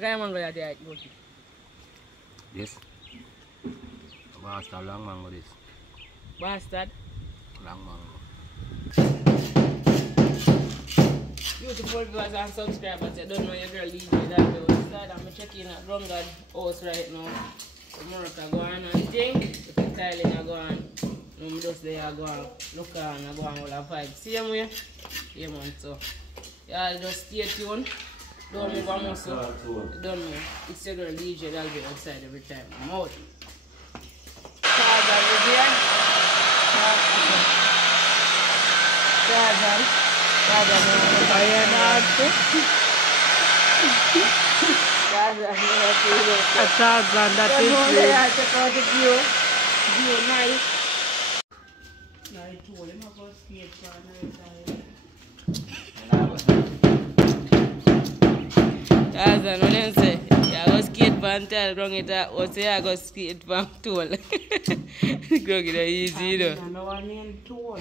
kind of mango you there? Yes. Bastard long mango this. Bastard? Long mango. Beautiful viewers and subscribers, I don't know your girl DJ that way outside. I'm checking at Rungad house right now. The Morocco go on and thing. If the tiling are going, no just there go on. Look on and go on all the vibes. Same way? Yeah man, so yeah, just stay tuned. Don't move a muscle. Don't move. It's your girl DJ that'll be outside every time. I'm out. Charger is here. Charger. Charger that is check out the view. View nice. Now I told him about skate for Tarzan, what them say? Yeah, I go skate van tell wrong it out. What say I go skate van tool? Go get easy, you know. No one named tool.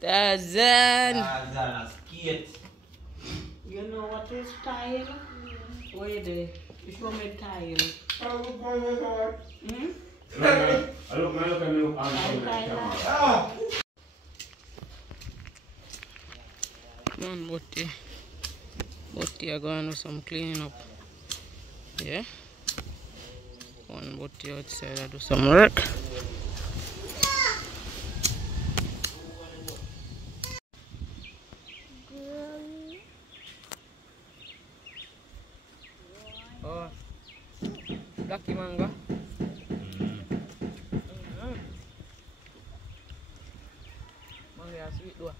Tarzan. Tarzan, skate. You know what is tile? Where they? You show me tile. Hmm? I look at me on camera. Man, Botti are going with some cleaning up. Yeah? One Botti outside, I do some work. Oh, lucky mango. Mango is sweet though.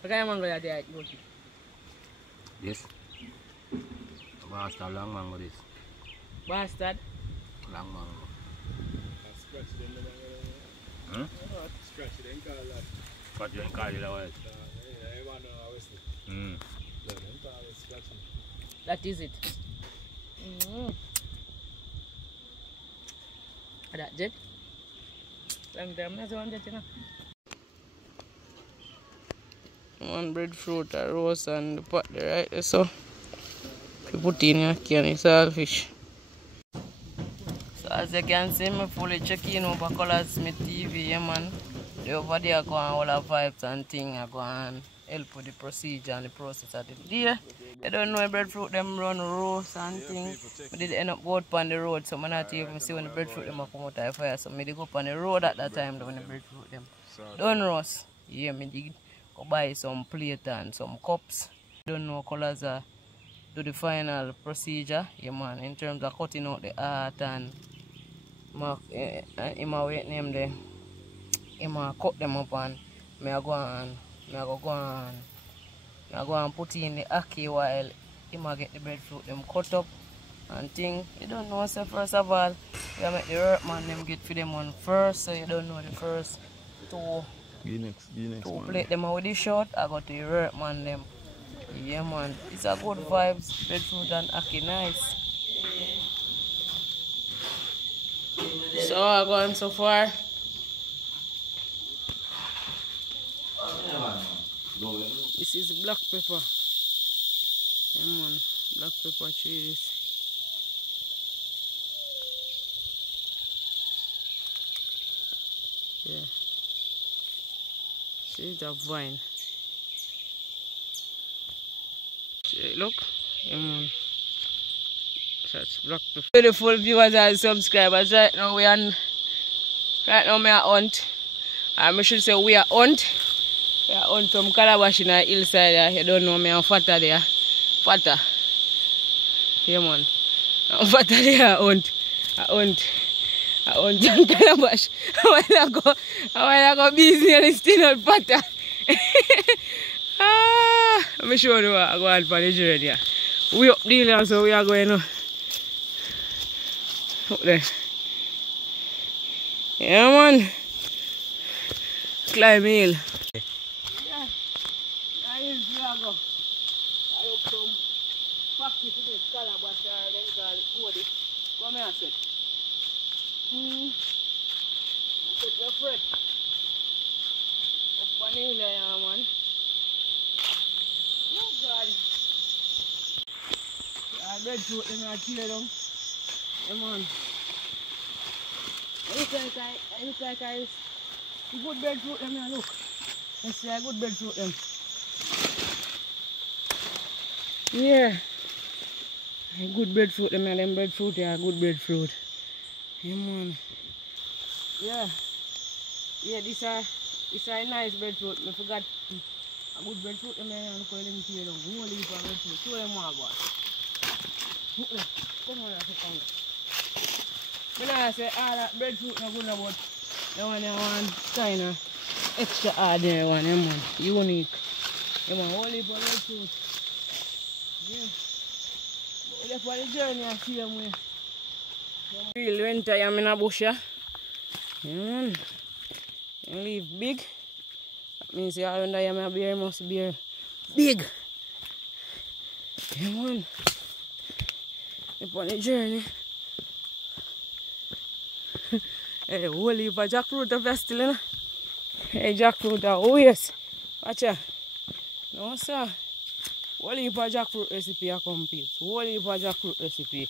What kind of mango you there? Yes. Bastard long mango this. Bastard? Long mango. Scratch it in the Huh? Scratch it in call that. What you call it away? That is it. That jet? Long time that's one jet, you know. One breadfruit, a roast, and the pot there, right there, so you put in your can, it's all fish. So as you can see, I'm fully checking over Colors Smith TV, yeah man. The over there go on all the vibes and things, I go and help with the procedure and the process of the day. I don't know breadfruit them run roast and things. But they end up go out on the road, so I'm not even see when the breadfruit them come out of the fire. So I go up on the road at that time when the breadfruit them don't roast. Yeah, I did go buy some plate and some cups. Don't know Colors do the final procedure, yeah man, in terms of cutting out the heart and mark my weight name there. I cut them up and I go and put in the ackee while I get the breadfruit them cut up and thing. You don't know, so first of all, you make the workman them get for them on first, so you don't know the first two plate them out with the short. I got the workman them. Yeah man, it's a good vibes, breadfruit and ackee, nice. So I gone so far. This is black pepper. Yeah man, black pepper chilies. Yeah. See the vine. See, look. Yeah man. That's black pepper. Beautiful viewers and subscribers. Right now we are me are hunt. I should say we are hunt. We are on some calabash in the hillside. You don't know me, I'm fatter there. Fatter. Yeah man. I'm fatter there, I hunt some calabash. A while ago busy and it's still not fatter. I'm sure you are going for the journey. Yeah. We up there, so we are going up there. Yeah man. Climb hill. Go. I hope some factory to this calabash or then call it cody. Come here, I said. Put your fresh. Vanilla, yeah, man. Oh, God. Yeah, breadfruit, they're not tear down. Yeah, man. I look like I good breadfruit, them, yeah, look. Let's see, a good breadfruit, them. Yeah. A good breadfruit, them, yeah, them breadfruit, yeah, good breadfruit. Yeah, man. Yeah. Yeah, this is a nice breadfruit. I forgot a good breadfruit, them, yeah, look how them tear down. Whole heap of breadfruit. Show them more about. Come on, I come. But I say all that breadfruit no good about the one you want kind of extraordinary one, yeah, man. Unique. Yeah, man, whole heap of breadfruit. Yeah. But that's for the journey I see them way. Real winter, I'm in a bush, yeah. Yeah, man. You leave big. That means you are under your beer must be big. Yeah, man. Upon the journey. Hey, whole heap of jackfruit of you still, you know? Hey, jackfruit, oh yes. Watch ya. No, sir. Whole heap of jackfruit recipe I complete. Whole heap of jackfruit recipe.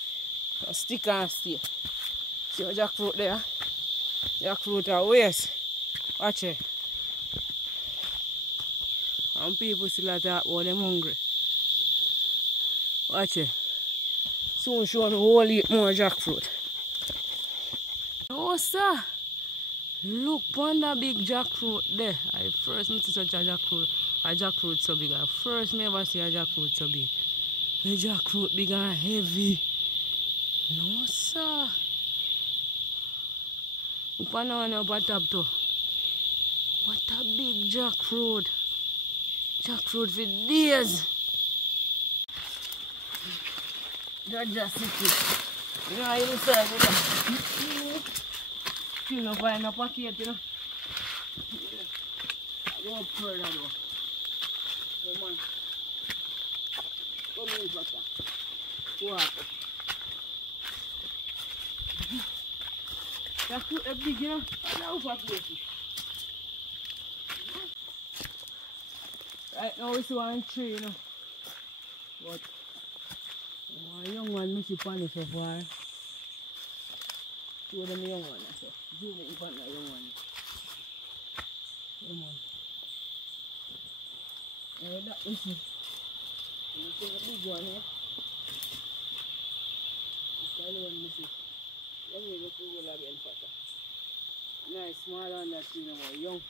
Stick and stay. See your jackfruit there? Jackfruit, oh yes. Watch it. And people still talk about them hungry. Watch it. Soon show me whole heap more jackfruit. Oh, sir. Look on that big jackfruit there. I first met such a jackfruit so big. I first never see a jackfruit so big. The jackfruit big and heavy. No, sir. Up and on up at top too. What a big jackfruit. Jackfruit for days. That just it. You know how you decide with that. Still not find a packet, you know. I go up further though. Come on. Come in, Papa. Go up. Jackfruit is big, you know. I know how to it. Right now we see one tree, you know. But a young one miss it on it so far. Show them the young one, I say. Zoom in front of the young one. Come on. And that is it. You see the big one here? This kind of one miss it. Let me go to the lab and fatter. Nice, small one that you know, young.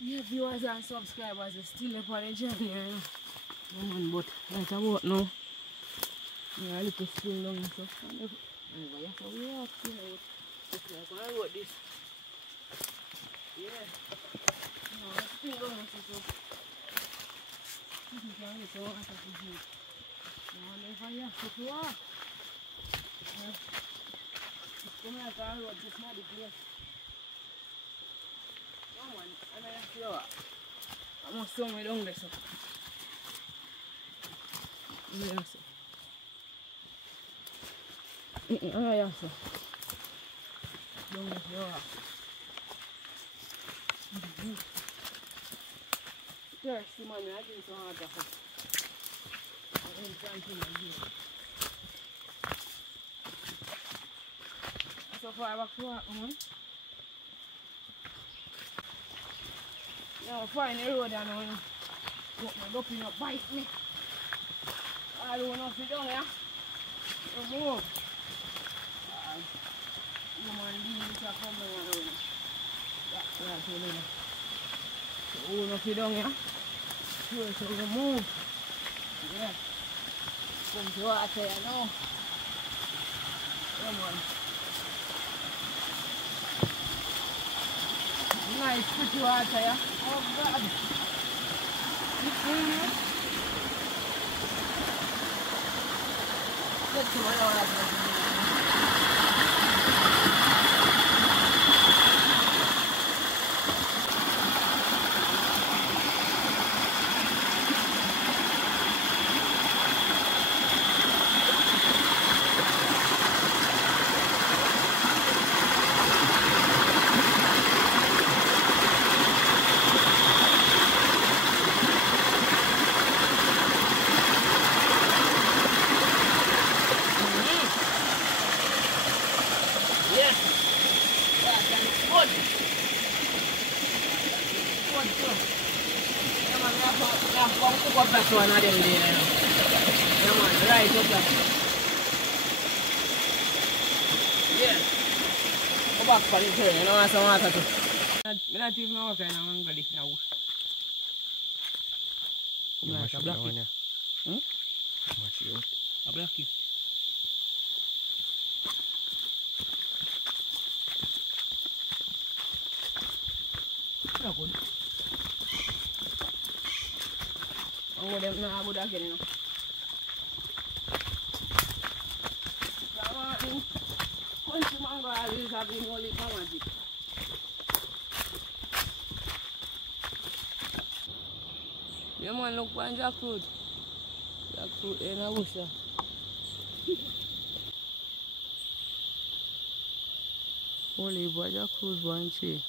Yeah, viewers and subscribers are still up on the journey, you know. No man, but right about now, yeah, a little spring down and stuff. And you have to walk, you know. Just like when I wrote this. Yeah. No, I spring down and stuff. This is a little water to drink. Now, if I have to walk. Yeah. It's coming like I wrote this muddy place. No man, I don't have to walk. I must throw me down there, so. Yeah, so. Yeah, so. Down there, yeah. Thirsty, man, I drink some water. I ain't trying to do it. So far back to work, man. Now find the road and I put my duck in a bite me. I don't know if you down here. You move. You man beans are coming around. That's right, you know. So you know if you down here. Sure, so you move. Yeah. Come to water here now. Come on. Nice pretty water here. Oh God. Let's see what I have. up that one of them there now. Yeah man, right up that. Yeah. Go back for the turn, you know want some water too. I'm not even working now, I'm going to now. You mash up that one, yeah. Hmm? Mash it up. A blackie. Not good. I'm going to not good again, you know. Country mango always have been only magic. Yeah man, look for jackfruit. Jackfruit in a bush. Only for jackfruit one tree.